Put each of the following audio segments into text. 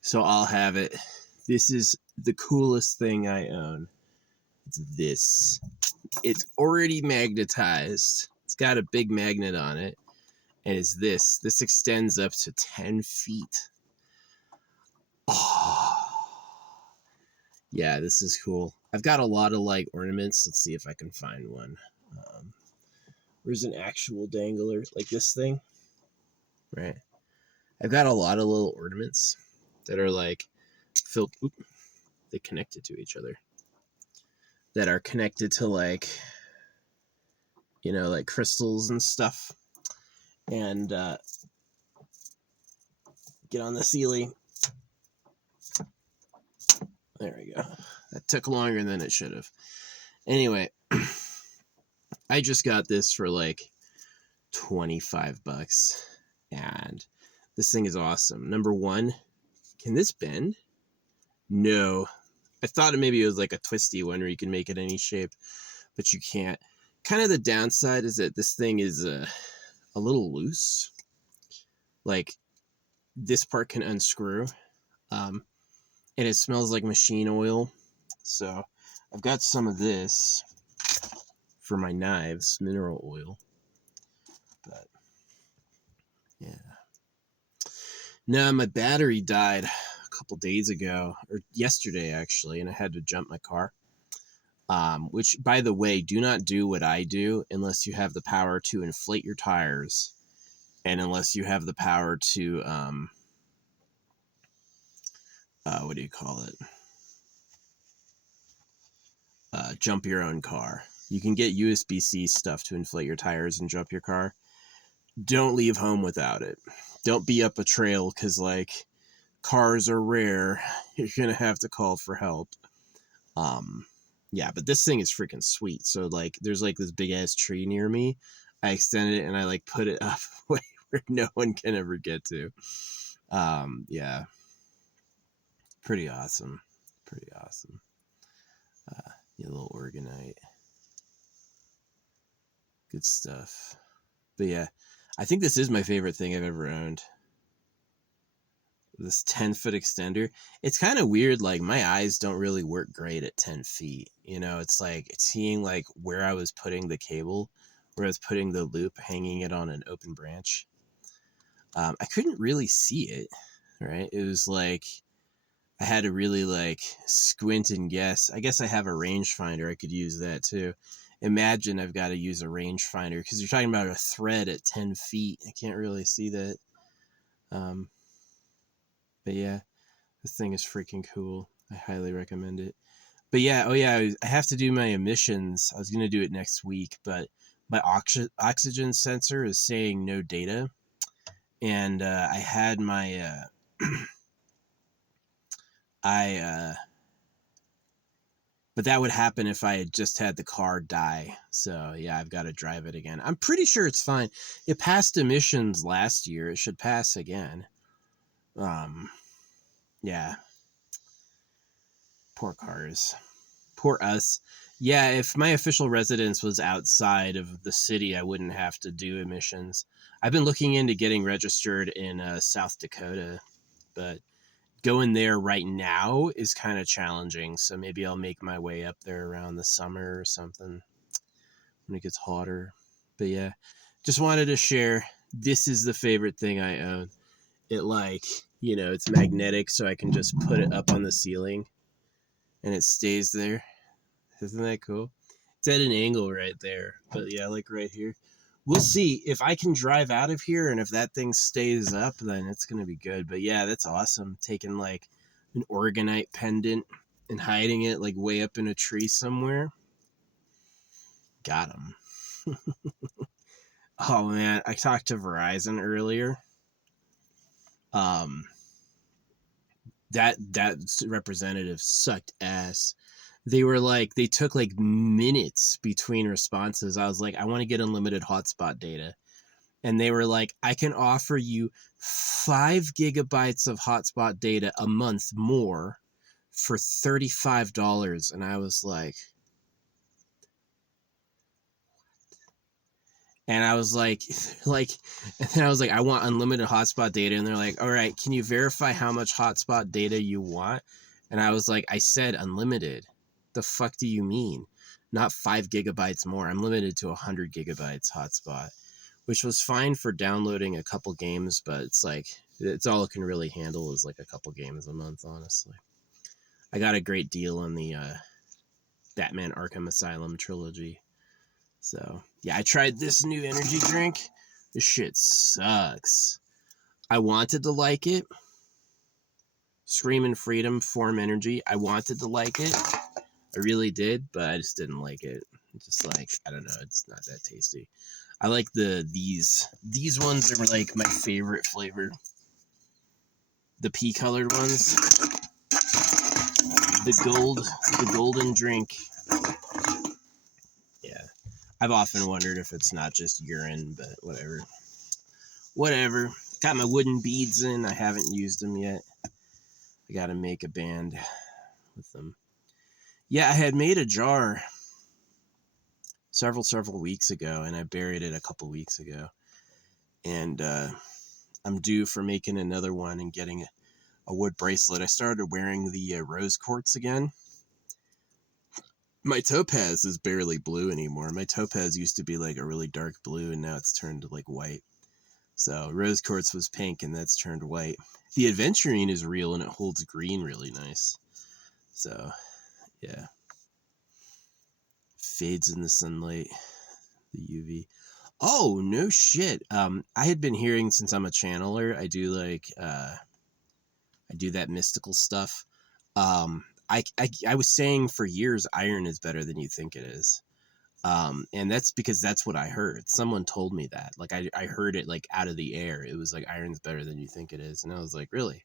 So I'll have it. This is the coolest thing I own. It's this. It's already magnetized. It's got a big magnet on it. And it's this. This extends up to 10 feet. Oh. Yeah, this is cool. I've got a lot of like ornaments. Let's see if I can find one. Where's an actual dangler like this thing? Right. I've got a lot of little ornaments that are like filled. They connected to each other. That are connected to like, like crystals and stuff. And get on the ceiling. There we go. That took longer than it should have. Anyway, I just got this for like $25. And this thing is awesome. Number one, can this bend? No. I thought maybe it was like a twisty one where you can make it any shape, but you can't. Kind of the downside is that this thing is a little loose. Like, this part can unscrew. And it smells like machine oil. So I've got some of this for my knives, mineral oil. But yeah. No, my battery died a couple days ago, or yesterday actually, and I had to jump my car. Which, by the way, do not do what I do unless you have the power to inflate your tires, and unless you have the power to, what do you call it? Jump your own car. You can get USB-C stuff to inflate your tires and jump your car. Don't leave home without it. Don't be up a trail because, like, cars are rare. You're going to have to call for help. Yeah, but this thing is freaking sweet. So, like, there's, like, this big-ass tree near me. I extended it, and I, like, put it up where no one can ever get to. Yeah. Pretty awesome. Pretty awesome. Yeah, a little orgonite. Good stuff. But, yeah, I think this is my favorite thing I've ever owned. This 10-foot extender. It's kind of weird. Like, my eyes don't really work great at 10 feet. It's like seeing like where I was putting the cable, where I was putting the loop, hanging it on an open branch. I couldn't really see it, right? It was like I had to really like squint and guess. I guess I have a rangefinder. I could use that too. Imagine I've got to use a rangefinder because you're talking about a thread at 10 feet. I can't really see that. But yeah, this thing is freaking cool. I highly recommend it. But yeah, I have to do my emissions. I was going to do it next week, but my oxygen sensor is saying no data. And I had my, but that would happen if I had just had the car die. So yeah, I've got to drive it again. I'm pretty sure it's fine. It passed emissions last year. It should pass again. Yeah. Poor cars. Poor us. Yeah, if my official residence was outside of the city, I wouldn't have to do emissions. I've been looking into getting registered in South Dakota, but going there right now is kind of challenging. So maybe I'll make my way up there around the summer or something when it gets hotter. But yeah, just wanted to share. This is the favorite thing I own. It it's magnetic, so I can just put it up on the ceiling and it stays there. Isn't that cool? It's at an angle right there. But yeah, like right here. We'll see if I can drive out of here, and if that thing stays up, then it's going to be good. But yeah, that's awesome. Taking like an orgonite pendant and hiding it like way up in a tree somewhere. Got him. Oh man, I talked to Verizon earlier. That representative sucked ass. They took like minutes between responses. I was like, I want to get unlimited hotspot data. And they were like, I can offer you 5 gigabytes of hotspot data a month more for $35. And I was like, And I was like, and then I was like, I want unlimited hotspot data. And they're like, all right, can you verify how much hotspot data you want? And I was like, I said unlimited. The fuck do you mean? Not 5 gigabytes more. I'm limited to 100 gigabytes hotspot, which was fine for downloading a couple games, but it's like, it's all it can really handle is like a couple games a month, honestly. I got a great deal on the Batman Arkham Asylum trilogy. So, yeah, I tried this new energy drink. This shit sucks. I wanted to like it. Screaming Freedom, Form Energy. I wanted to like it. I really did, but I just didn't like it. It's just like, I don't know, it's not that tasty. I like these ones are like my favorite flavor. The pea colored ones. The golden drink. Yeah. I've often wondered if it's not just urine, but whatever. Whatever. Got my wooden beads in. I haven't used them yet. I gotta make a band with them. Yeah, I had made a jar several weeks ago, and I buried it a couple weeks ago. And I'm due for making another one and getting a wood bracelet. I started wearing the rose quartz again. My topaz is barely blue anymore. My topaz used to be like a really dark blue, and now it's turned to like white. So rose quartz was pink, and that's turned white. The aventurine is real, and it holds green really nice. So, yeah. Fades in the sunlight, the UV. Oh, no shit. I had been hearing, since I'm a channeler, I do like, I do that mystical stuff. I was saying for years, iron is better than you think it is. And that's because that's what I heard. Someone told me that. Like, I heard it like out of the air. It was like, iron's better than you think it is. And I was like, really?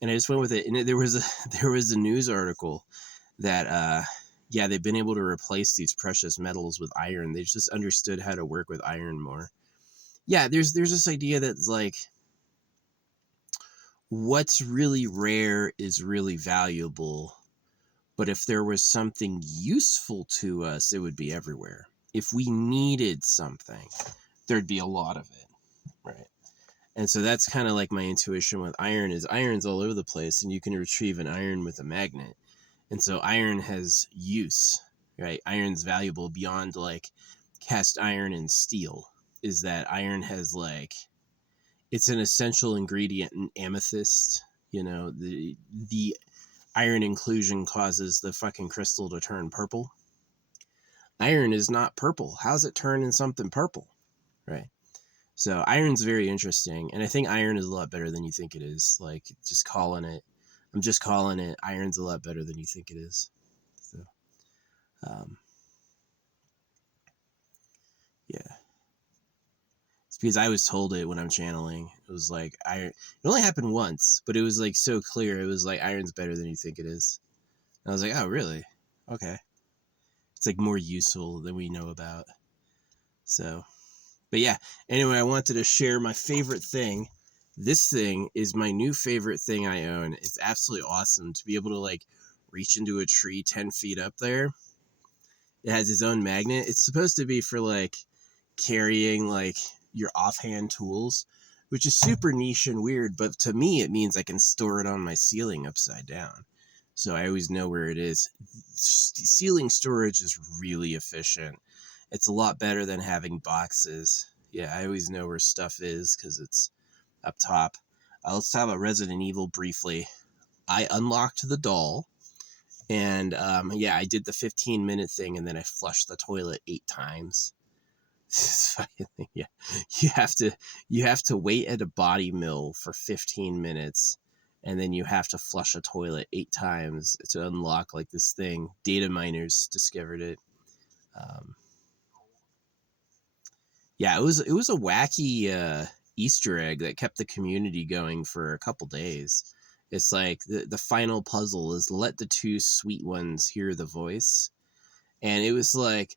And I just went with it. And there was a news article that, yeah, they've been able to replace these precious metals with iron. They've just understood how to work with iron more. Yeah, there's this idea that's like, what's really rare is really valuable. But if there was something useful to us, it would be everywhere. If we needed something, there'd be a lot of it, right? And so that's kind of like my intuition with iron is iron's all over the place, and you can retrieve an iron with a magnet. And so iron has use, right? Iron's valuable beyond like cast iron and steel, is that iron has like, it's an essential ingredient in amethyst. You know, the iron inclusion causes the fucking crystal to turn purple. Iron is not purple. How's it turn in something purple? Right. So iron's very interesting. And I think iron is a lot better than you think it is. Like, I'm just calling it iron's a lot better than you think it is. So, yeah. It's because I was told it when I'm channeling. It was like iron. It only happened once, but it was like so clear. It was like iron's better than you think it is. And I was like, oh, really? Okay. It's like more useful than we know about. So, but yeah, anyway, I wanted to share my favorite thing. This thing is my new favorite thing I own. It's absolutely awesome to be able to like reach into a tree 10 feet up there. It has its own magnet. It's supposed to be for like carrying like your offhand tools, which is super niche and weird, but to me it means I can store it on my ceiling upside down. So I always know where it is. Ceiling storage is really efficient. It's a lot better than having boxes. Yeah, I always know where stuff is because it's up top. Let's talk about Resident Evil briefly. I unlocked the doll, and yeah, I did the 15-minute thing, and then I flushed the toilet 8 times. Yeah, you have to wait at a body mill for 15 minutes, and then you have to flush a toilet 8 times to unlock like this thing. Data miners discovered it. Yeah, it was a wacky Easter egg that kept the community going for a couple days. It's like the final puzzle is let the 2 sweet ones hear the voice, and it was like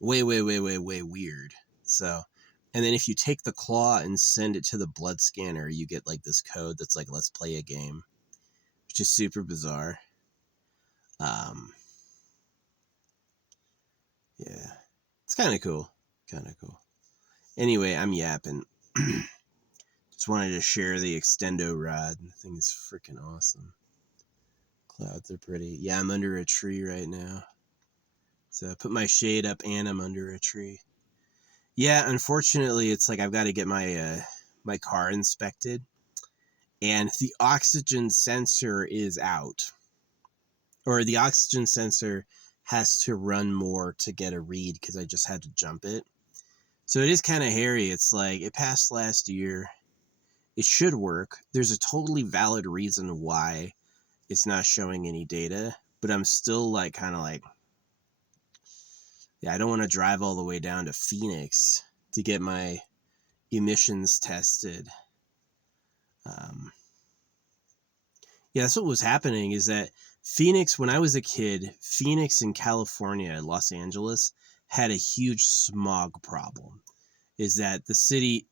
way weird. So, and then if you take the claw and send it to the blood scanner, you get like this code that's like, let's play a game, which is super bizarre. Yeah, It's kind of cool. Kind of cool. Anyway, I'm yapping. Just wanted to share the extendo rod. The thing is freaking awesome. Clouds are pretty. Yeah, I'm under a tree right now. So I put my shade up and I'm under a tree. Yeah, unfortunately, it's like I've got to get my my car inspected, and the oxygen sensor is out, or the oxygen sensor has to run more to get a read because I just had to jump it. So it is kind of hairy. It's like it passed last year. It should work. There's a totally valid reason why it's not showing any data, but I'm still like kind of like, yeah, I don't want to drive all the way down to Phoenix to get my emissions tested. Yeah, that's what was happening is that Phoenix, when I was a kid, Phoenix in California, Los Angeles, had a huge smog problem. Is that the city,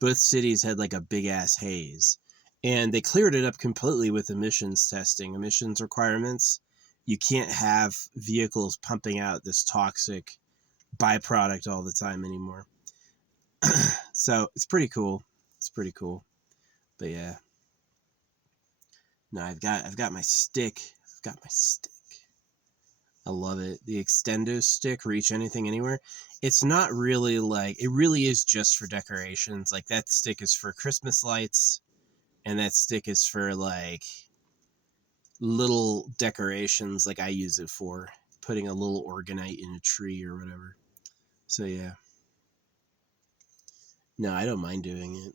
both cities had like a big ass haze. And they cleared it up completely with emissions testing, emissions requirements. You can't have vehicles pumping out this toxic byproduct all the time anymore. So it's pretty cool. It's pretty cool. But yeah. No, I've got my stick. I've got my stick. I love it. The extendo stick, reach anything anywhere. It's not really like, it really is just for decorations. Like that stick is for Christmas lights, and that stick is for like little decorations, like I use it for putting a little organite in a tree or whatever. So yeah. No, I don't mind doing it.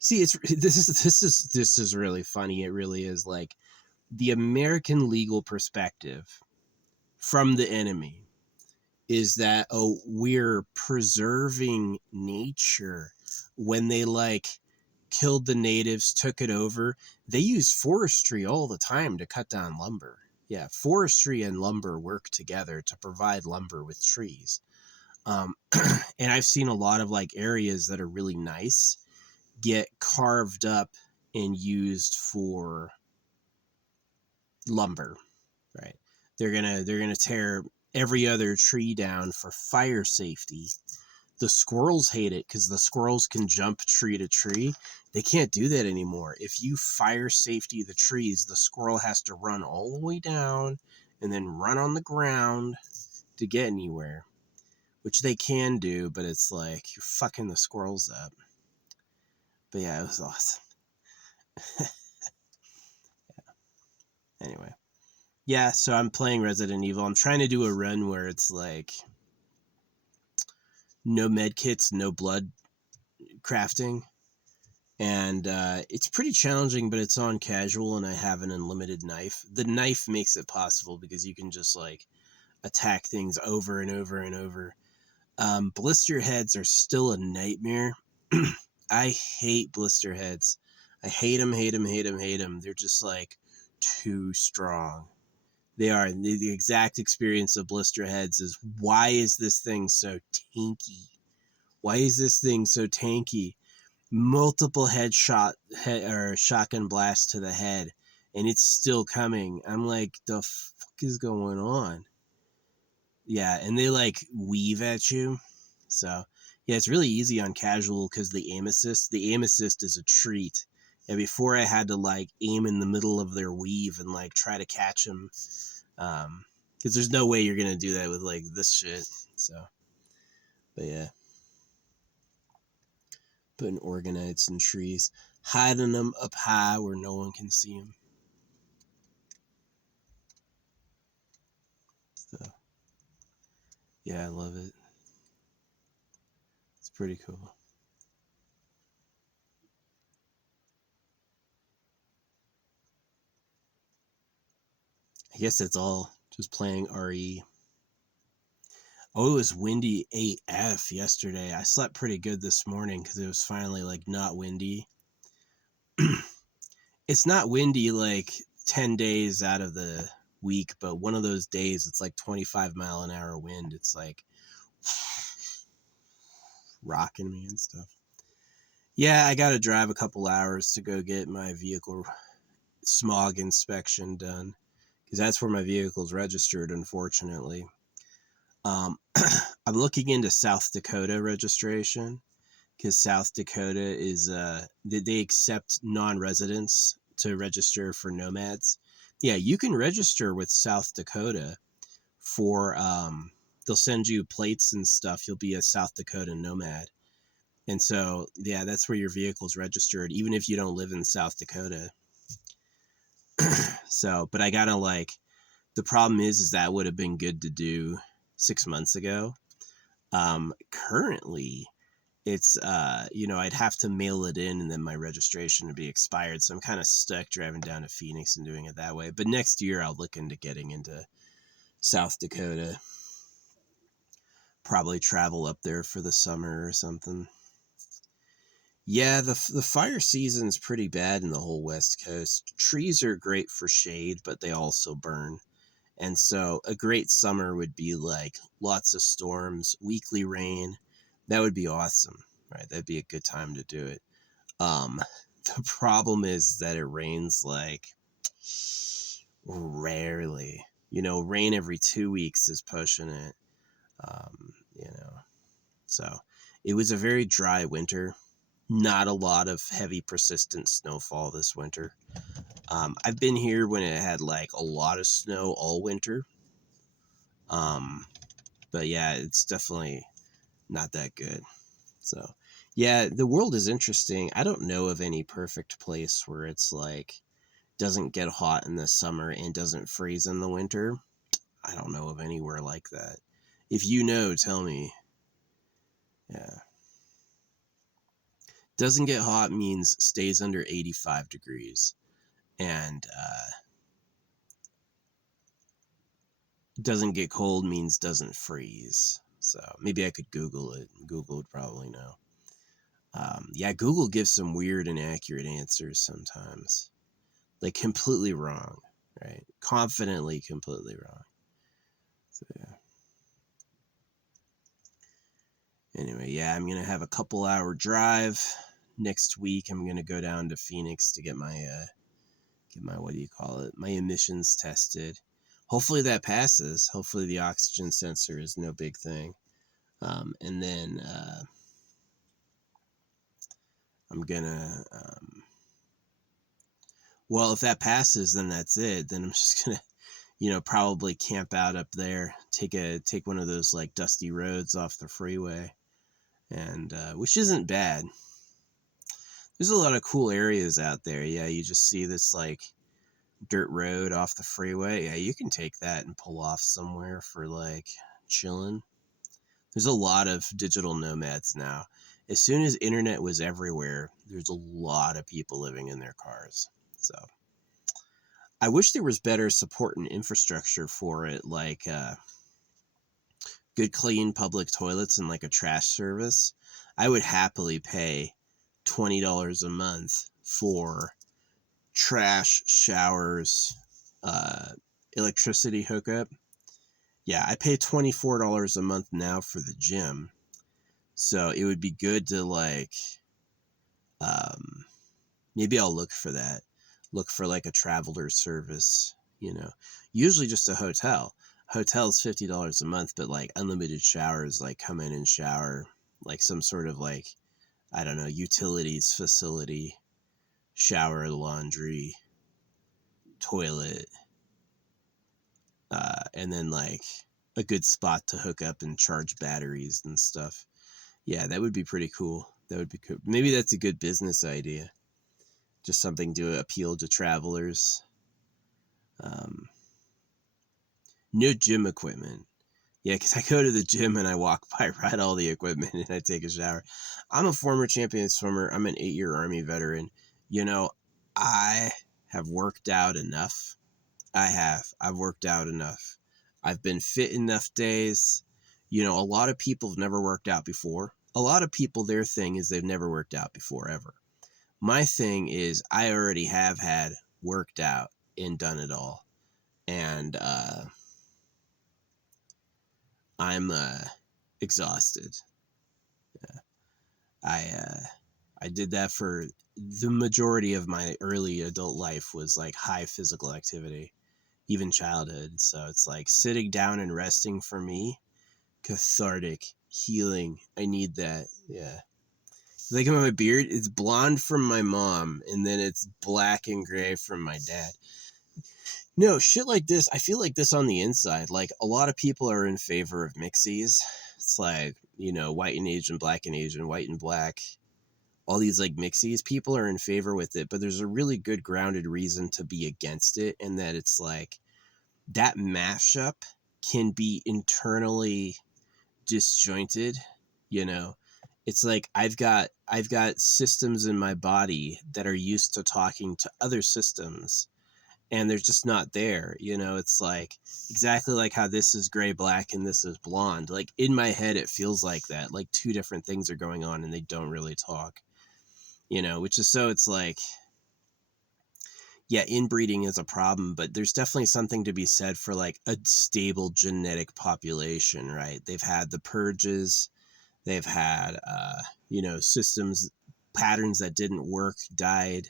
See, it's this is really funny. It really is like the American legal perspective from the enemy is that, oh, we're preserving nature. When they like killed the natives, took it over, they use forestry all the time to cut down lumber. Yeah, forestry and lumber work together to provide lumber with trees. And I've seen a lot of like areas that are really nice get carved up and used for lumber, right? They're gonna tear every other tree down for fire safety. The squirrels hate it because the squirrels can jump tree to tree. They can't do that anymore. If you fire safety the trees, the squirrel has to run all the way down and then run on the ground to get anywhere, which they can do, but it's like you're fucking the squirrels up. But yeah, it was awesome. Anyway. Yeah, so I'm playing Resident Evil. I'm trying to do a run where it's like no med kits, no blood crafting. And it's pretty challenging, but it's on casual, and I have an unlimited knife. The knife makes it possible because you can just like attack things over and over and over. Blister heads are still a nightmare. I hate blister heads. I hate them, hate them, hate them, hate them. They're just like too strong. They are. The exact experience of blister heads is, why is this thing so tanky? Why is this thing so tanky? Multiple or shotgun blasts to the head, and it's still coming. I'm like, the fuck is going on? Yeah, and they like weave at you. So yeah, it's really easy on casual because the aim assist is a treat. And before I had to like aim in the middle of their weave and like try to catch them, because there's no way you're gonna do that with like this shit. So, but yeah, putting organites in trees, hiding them up high where no one can see them. So yeah, I love it. It's pretty cool. I guess that's all. Just playing RE. Oh, it was windy AF yesterday. I slept pretty good this morning because it was finally like not windy. It's not windy like 10 days out of the week, but one of those days it's like 25-mile-an-hour wind. It's like rocking me and stuff. Yeah, I got to drive a couple hours to go get my vehicle smog inspection done because that's where my vehicle's registered, unfortunately. I'm looking into South Dakota registration because South Dakota is they accept non-residents to register for nomads. Yeah, you can register with South Dakota for they'll send you plates and stuff. You'll be a South Dakota nomad. And so, yeah, that's where your vehicle's registered, even if you don't live in South Dakota. So, but I gotta like, the problem is that would have been good to do 6 months ago. Currently, it's I'd have to mail it in and then my registration would be expired. So I'm kind of stuck driving down to Phoenix and doing it that way. But next year I'll look into getting into South Dakota. Probably travel up there for the summer or something. Yeah, the fire season's pretty bad in the whole West Coast. Trees are great for shade, but they also burn. And so a great summer would be like lots of storms, weekly rain. That would be awesome, right? That'd be a good time to do it. Um, the problem is that it rains like rarely. Rain every 2 weeks is pushing it. Um, you know, so it was a very dry winter. Not a lot of heavy, persistent snowfall this winter. I've been here when it had like a lot of snow all winter. Um, but yeah, it's definitely not that good. So, yeah, the world is interesting. I don't know of any perfect place where it's like doesn't get hot in the summer and doesn't freeze in the winter. I don't know of anywhere like that. If you know, tell me. Yeah. Doesn't get hot means stays under 85 degrees. And doesn't get cold means doesn't freeze. So maybe I could Google it. Google would probably know. Yeah, Google gives some weird and accurate answers sometimes. Like completely wrong, right? Confidently completely wrong. So yeah. Anyway, yeah, I'm gonna have a couple-hour drive next week. I'm gonna go down to Phoenix to get my what do you call it? My emissions tested. Hopefully that passes. Hopefully the oxygen sensor is no big thing. And then I'm gonna well, if that passes, then that's it. Then I'm just gonna probably camp out up there, take one of those like dusty roads off the freeway, and which isn't bad. There's a lot of cool areas out there. Yeah, you just see this like dirt road off the freeway. Yeah, you can take that and pull off somewhere for like chilling. There's a lot of digital nomads now. As soon as internet was everywhere, there's a lot of people living in their cars. So I wish there was better support and infrastructure for it, like good clean public toilets and like a trash service. I would happily pay $20 a month for trash, showers, uh, electricity hookup. Yeah, I pay $24 a month now for the gym. So it would be good to like, um, maybe I'll look for that. Look for like a traveler service, usually just a hotel. Hotel's $50 a month, but like unlimited showers, like come in and shower, like some sort of like, I don't know, utilities facility, shower, laundry, toilet, and then like a good spot to hook up and charge batteries and stuff. Yeah, that would be pretty cool. That would be cool. Maybe that's a good business idea. Just something to appeal to travelers. Um, no gym equipment. Yeah, because I go to the gym and I walk by, ride all the equipment, and I take a shower. I'm a former champion swimmer. I'm an 8-year Army veteran. I have worked out enough. I've worked out enough. I've been fit enough days. A lot of people have never worked out before. A lot of people, their thing is they've never worked out before, ever. My thing is I already have had worked out and done it all. And I'm exhausted. I did that for the majority of my early adult life was like high physical activity, even childhood. So it's like sitting down and resting for me cathartic, healing. I need that. Yeah. Like my beard, it's blonde from my mom, and then it's black and gray from my dad. No, shit like this, I feel like this on the inside. Like, a lot of people are in favor of mixies. It's like, white and Asian, black and Asian, white and black. All these, like, mixies, people are in favor with it, but there's a really good grounded reason to be against it, and that it's like, that mashup can be internally disjointed, It's like I've got systems in my body that are used to talking to other systems, and they're just not there. It's like exactly like how this is gray black and this is blonde. Like, in my head it feels like that, like two different things are going on and they don't really talk, which is, so it's like, yeah, inbreeding is a problem, but there's definitely something to be said for like a stable genetic population, right? They've had the purges, they've had systems, patterns that didn't work died.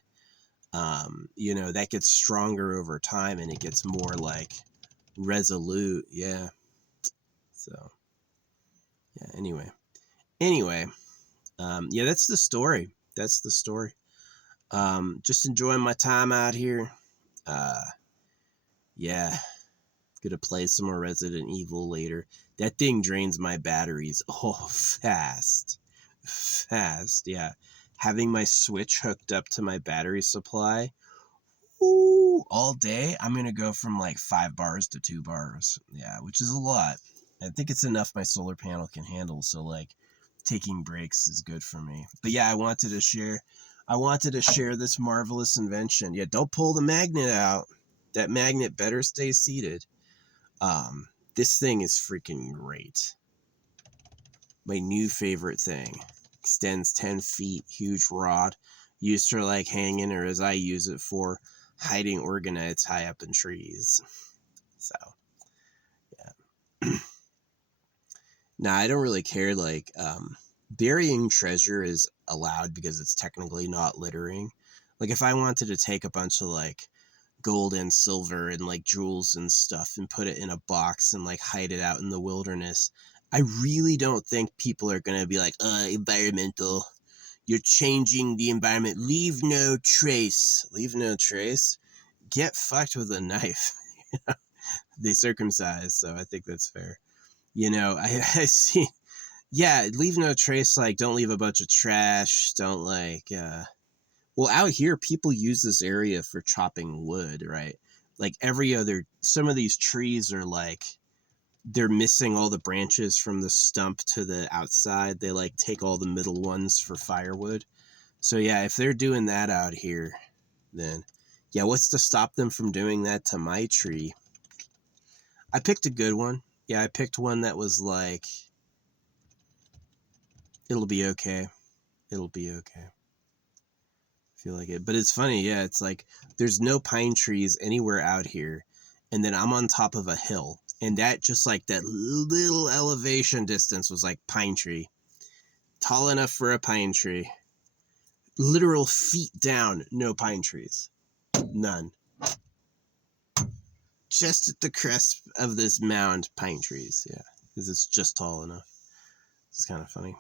That gets stronger over time and it gets more like resolute. Yeah. So yeah, anyway, yeah, that's the story. Just enjoying my time out here. Yeah, gonna play some more Resident Evil later. That thing drains my batteries. Oh, fast. Yeah. Having my Switch hooked up to my battery supply, ooh, all day, I'm gonna go from like 5 bars to 2 bars. Yeah, which is a lot. I think it's enough my solar panel can handle. So like, taking breaks is good for me. But yeah, I wanted to share this marvelous invention. Yeah, don't pull the magnet out. That magnet better stay seated. This thing is freaking great. My new favorite thing. Extends 10 feet, huge rod, used for like hanging, or as I use it for, hiding organoids high up in trees. So, yeah. Nah, I don't really care. Like, burying treasure is allowed because it's technically not littering. Like, if I wanted to take a bunch of like gold and silver and like jewels and stuff and put it in a box and like hide it out in the wilderness, I really don't think people are going to be like, environmental. You're changing the environment. Leave no trace. Get fucked with a knife. They circumcise, so I think that's fair. I see. Yeah, leave no trace. Like, don't leave a bunch of trash. Don't like, well, out here, people use this area for chopping wood, right? Like some of these trees are like, they're missing all the branches from the stump to the outside. They like take all the middle ones for firewood. So yeah, if they're doing that out here, then yeah, what's to stop them from doing that to my tree? I picked a good one. Yeah, I picked one that was like, it'll be okay. Feel like it. But it's funny, yeah, it's like there's no pine trees anywhere out here, and then I'm on top of a hill, and that just like that little elevation distance was like pine tree. Tall enough for a pine tree. Literal feet down, no pine trees. None. Just at the crest of this mound, pine trees, yeah. Because it's just tall enough. It's kind of funny.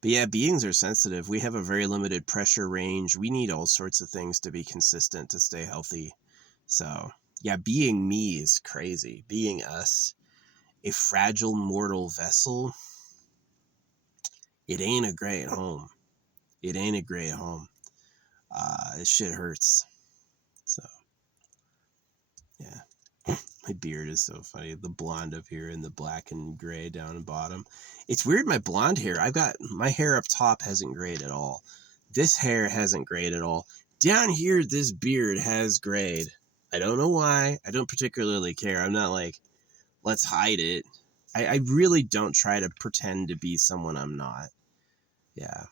But yeah, beings are sensitive. We have a very limited pressure range. We need all sorts of things to be consistent to stay healthy. So, yeah, being me is crazy. Being us, a fragile mortal vessel, it ain't a great home. This shit hurts. So, yeah. My beard is so funny. The blonde up here and the black and gray down the bottom. It's weird, my blonde hair. I've got my hair up top hasn't grayed at all. This hair hasn't grayed at all. Down here, this beard has grayed. I don't know why. I don't particularly care. I'm not like, let's hide it. I really don't try to pretend to be someone I'm not. Yeah.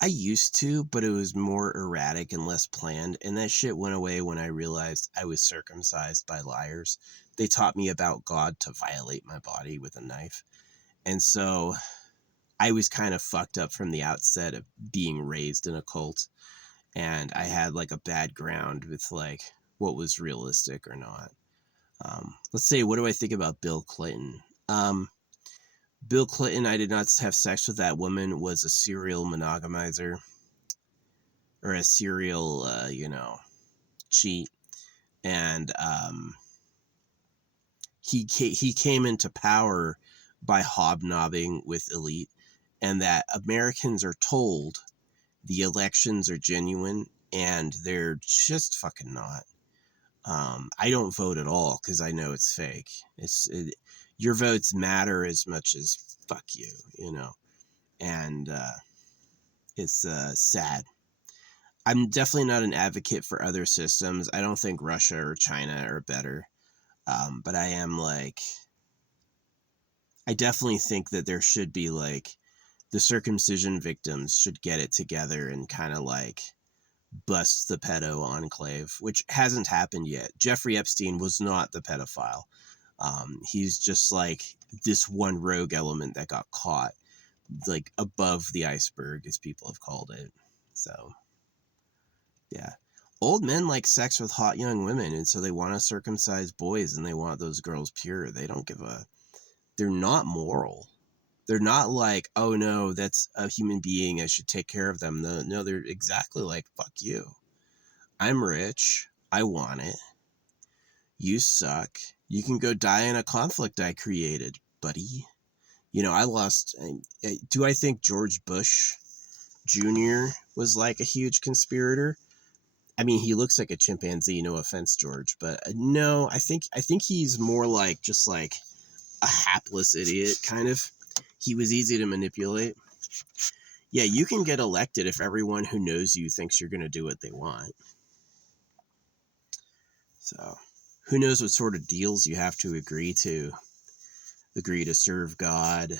I used to, but it was more erratic and less planned, and that shit went away when I realized I was circumcised by liars. They taught me about God to violate my body with a knife. And so I was kind of fucked up from the outset of being raised in a cult, and I had like a bad ground with like what was realistic or not. Let's say, what do I think about Bill Clinton? Bill Clinton, I did not have sex with that woman, was a serial monogamizer, or a serial, cheat. And he came into power by hobnobbing with elite, and that Americans are told the elections are genuine, and they're just fucking not. I don't vote at all because I know it's fake. Your votes matter as much as fuck you, and it's sad. I'm definitely not an advocate for other systems. I don't think Russia or China are better. But I am like, I definitely think that there should be like, the circumcision victims should get it together and kind of like bust the pedo enclave, which hasn't happened yet. Jeffrey Epstein was not the pedophile. He's just like this one rogue element that got caught, like above the iceberg, as people have called it. So, yeah. Old men like sex with hot young women, and so they want to circumcise boys, and they want those girls pure. They don't give a... They're not moral. They're not like, oh no, that's a human being, I should take care of them. No, they're exactly like, fuck you. I'm rich. I want it. You suck. You can go die in a conflict I created, buddy. I lost... Do I think George Bush Jr. was like a huge conspirator? I mean, he looks like a chimpanzee, no offense, George, but no, I think he's more like just like a hapless idiot, kind of. He was easy to manipulate. Yeah, you can get elected if everyone who knows you thinks you're going to do what they want. So, who knows what sort of deals you have to agree to serve God.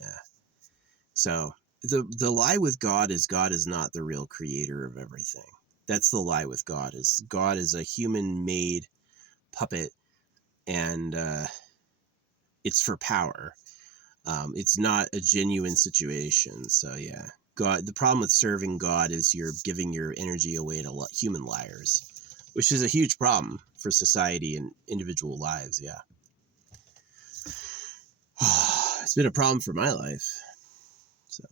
Yeah. So, the lie with God is not the real creator of everything. That's the lie with God is a human-made puppet, and it's for power. It's not a genuine situation. So yeah, God. The problem with serving God is you're giving your energy away to human liars, which is a huge problem for society and individual lives. Yeah, it's been a problem for my life. So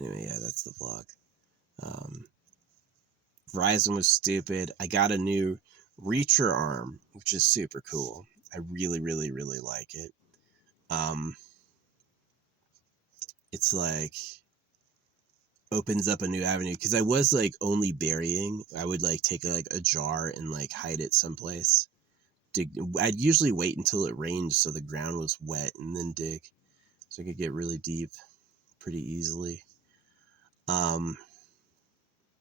anyway, yeah, that's the vlog. Verizon was stupid. I got a new Reacher arm, which is super cool. I really, really, really like it. It's like opens up a new avenue, because I was like only burying. I would like take a jar and like hide it someplace. I'd usually wait until it rained so the ground was wet and then dig, so I could get really deep pretty easily.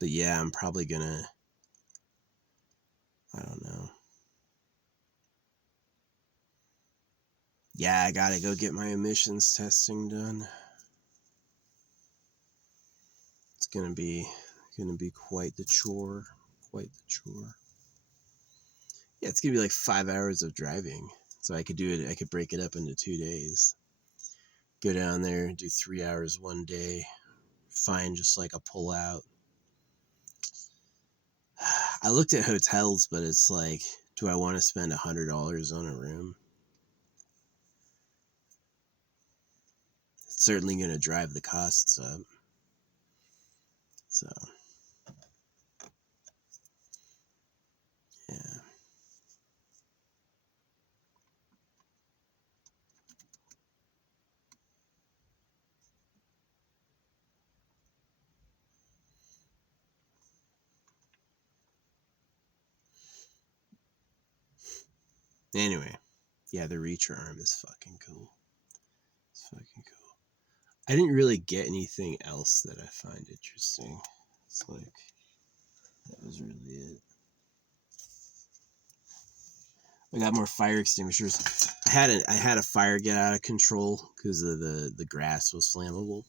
But yeah, I'm probably gonna, I don't know. Yeah, I gotta go get my emissions testing done. It's gonna be quite the chore. Yeah, it's gonna be like 5 hours of driving. So I could do it. I could break it up into 2 days. Go down there, do 3 hours one day, find just like a pullout. I looked at hotels, but it's like, do I want to spend $100 on a room? It's certainly going to drive the costs up. So, yeah. Anyway, yeah, the Reacher arm is fucking cool. It's fucking cool. I didn't really get anything else that I find interesting. It's like, that was really it. I got more fire extinguishers. I had a fire get out of control because of the grass was flammable,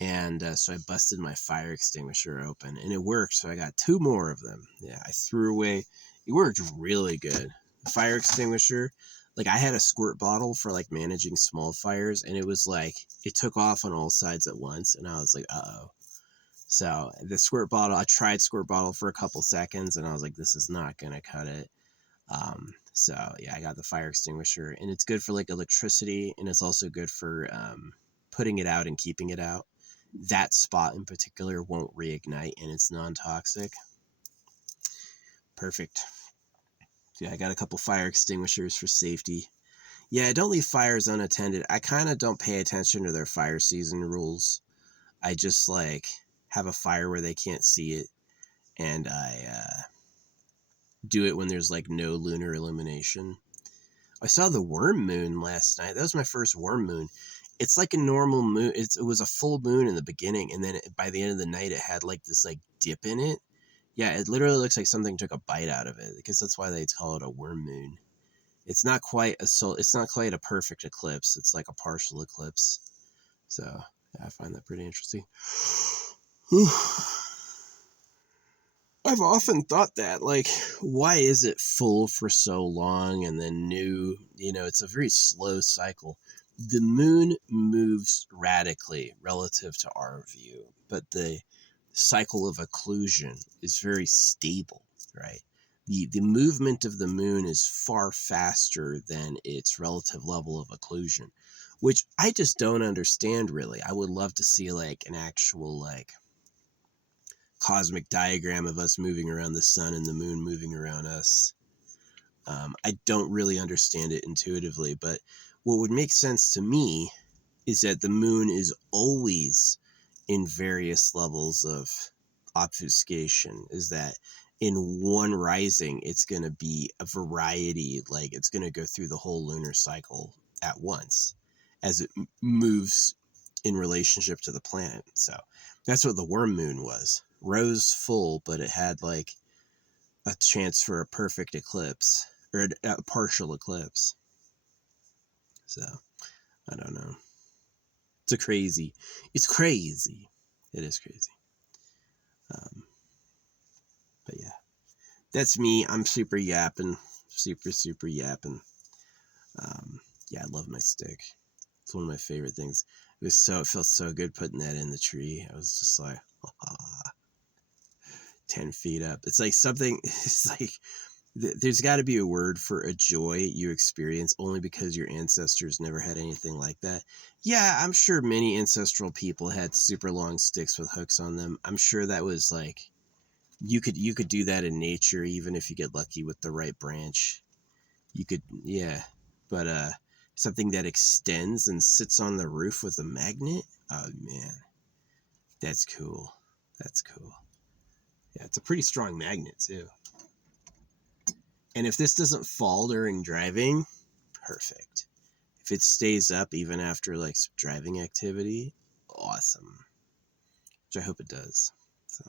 and so I busted my fire extinguisher open, and it worked. So I got 2 more of them. Yeah, I threw away. It worked really good. The fire extinguisher, like I had a squirt bottle for like managing small fires, and it was like it took off on all sides at once, and I was like, uh-oh. So the squirt bottle, I tried squirt bottle for a couple seconds, and I was like, this is not gonna cut it. So yeah, I got the fire extinguisher, and it's good for like electricity, and it's also good for putting it out and keeping it out. That spot in particular won't reignite, and it's non-toxic. Perfect. So yeah, I got a couple fire extinguishers for safety. Yeah, don't leave fires unattended. I kind of don't pay attention to their fire season rules. I just like have a fire where they can't see it, and I do it when there's like no lunar illumination. I saw the worm moon last night. That was my first worm moon. It's like a normal moon. It was a full moon in the beginning, and then by the end of the night, it had like this like dip in it. Yeah, it literally looks like something took a bite out of it, because that's why they call it a worm moon. It's not quite it's not quite a perfect eclipse. It's like a partial eclipse. So yeah, I find that pretty interesting. I've often thought that, like, why is it full for so long and then new? It's a very slow cycle. The moon moves radically relative to our view, but the cycle of occlusion is very stable, right? The movement of the moon is far faster than its relative level of occlusion, which I just don't understand really. I would love to see like an actual like cosmic diagram of us moving around the sun and the moon moving around us. I don't really understand it intuitively, but what would make sense to me is that the moon is always in various levels of obfuscation. Is that in one rising, it's going to be a variety, like it's going to go through the whole lunar cycle at once as it moves in relationship to the planet. So that's what the worm moon was. Rose full, but it had like a chance for a perfect eclipse or a partial eclipse. So I don't know. It's crazy. It's crazy. It is crazy. But yeah, that's me. I'm super yapping. Super yapping. Yeah, I love my stick. It's one of my favorite things. It felt so good putting that in the tree. I was just like, 10 feet up. It's like something, it's like, there's got to be a word for a joy you experience only because your ancestors never had anything like that. Yeah, I'm sure many ancestral people had super long sticks with hooks on them. I'm sure that was like, you could do that in nature, even if you get lucky with the right branch. You could, yeah. But something that extends and sits on the roof with a magnet. Oh man, that's cool. That's cool. Yeah, it's a pretty strong magnet too. And if this doesn't fall during driving, perfect. If it stays up even after like some driving activity, awesome. Which I hope it does. So,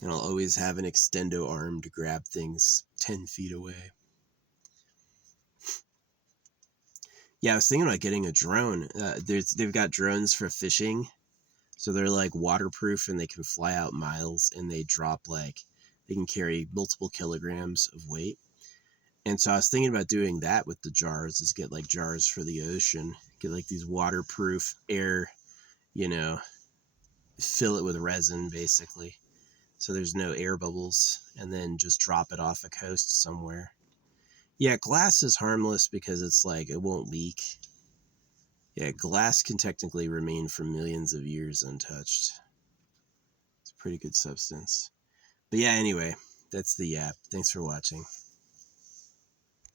and I'll always have an extendo arm to grab things 10 feet away. Yeah, I was thinking about getting a drone. They've got drones for fishing. So they're like waterproof and they can fly out miles, and they can carry multiple kilograms of weight. And so I was thinking about doing that with the jars, is get like jars for the ocean, get like these waterproof air, fill it with resin basically. So there's no air bubbles, and then just drop it off a coast somewhere. Yeah, glass is harmless because it's like, it won't leak. Yeah, glass can technically remain for millions of years untouched. It's a pretty good substance. But yeah, anyway, that's the yap. Thanks for watching.